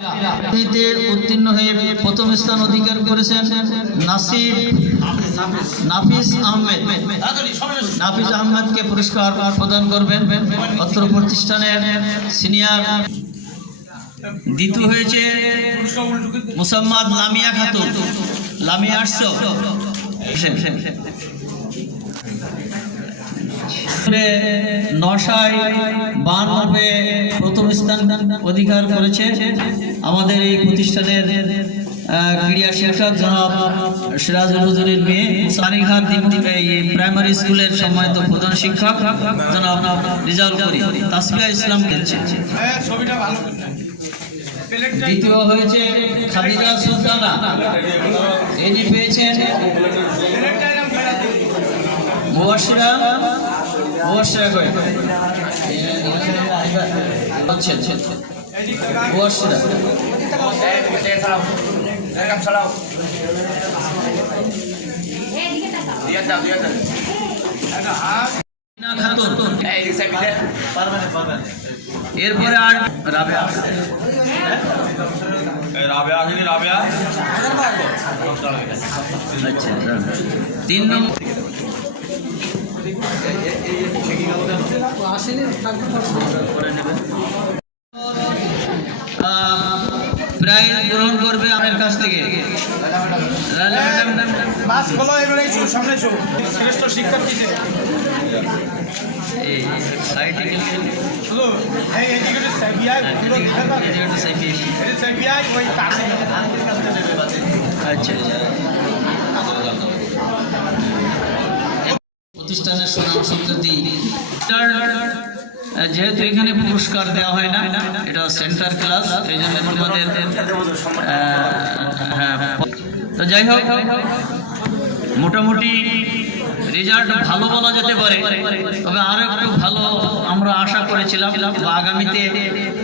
উত্তীর্ণ হয়ে প্রথম স্থান অধিকার করেছেন নাফিস আহমেদকে পুরস্কার প্রদান করবেন অত্র প্রতিষ্ঠানের সিনিয়র। দ্বিতীয় হয়েছে মুসাম্মাদ লামিয়া খাতুন, লামিয়া 952 প্রথম স্থান অধিকার করেছে আমাদের এই প্রতিষ্ঠানের ক্রীড়া শিক্ষক জনাব সিরাজুল হুজুরের মেয়ে সারিঘাট প্রাইমারি স্কুলের সম্মানিত প্রধান শিক্ষক জনাব রিজাউল করিম তাসফিয়া ইসলাম খেলছে। দ্বিতীয় হয়েছে খাদিজা সুলতানা, এনি পেয়েছেন মুবাশশিরা করে এরপরে আর রাবেয়া আচ্ছা 3 নম্বর প্রাইজ গ্রহণ করবে আমার কাছ থেকে শ্রেষ্ঠ শিক্ষার্থী প্রতিষ্ঠানের সুনাম সুখ্যাতি। যেহেতু এখানে পুরস্কার দেওয়া হয় না, এটা সেন্টার ক্লাস, এই জন্য তোমাদের তো যাই হোক মোটামুটি রেজাল্ট ভালো বলা যেতে পারে, তবে আরো একটু ভালো আমরা আশা করেছিলাম বা আগামীতে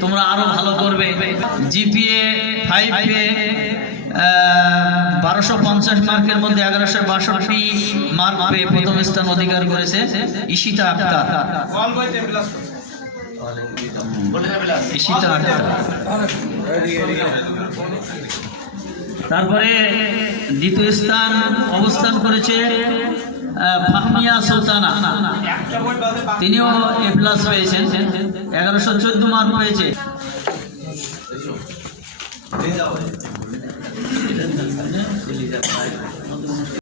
তোমরা আরো ভালো করবে। জিপিএ 5 পেয়ে 1250 মার্কের মধ্যে 1162 মার্ক পেয়ে প্রথম স্থান অধিকার করেছে ঈশিতা আক্তার। তারপরে দ্বিতীয় স্থান অবস্থান করেছে ফাহমিয়া সুলতানা, তিনিও A+ পেয়েছেন, 1114 মার্ক পেয়েছে।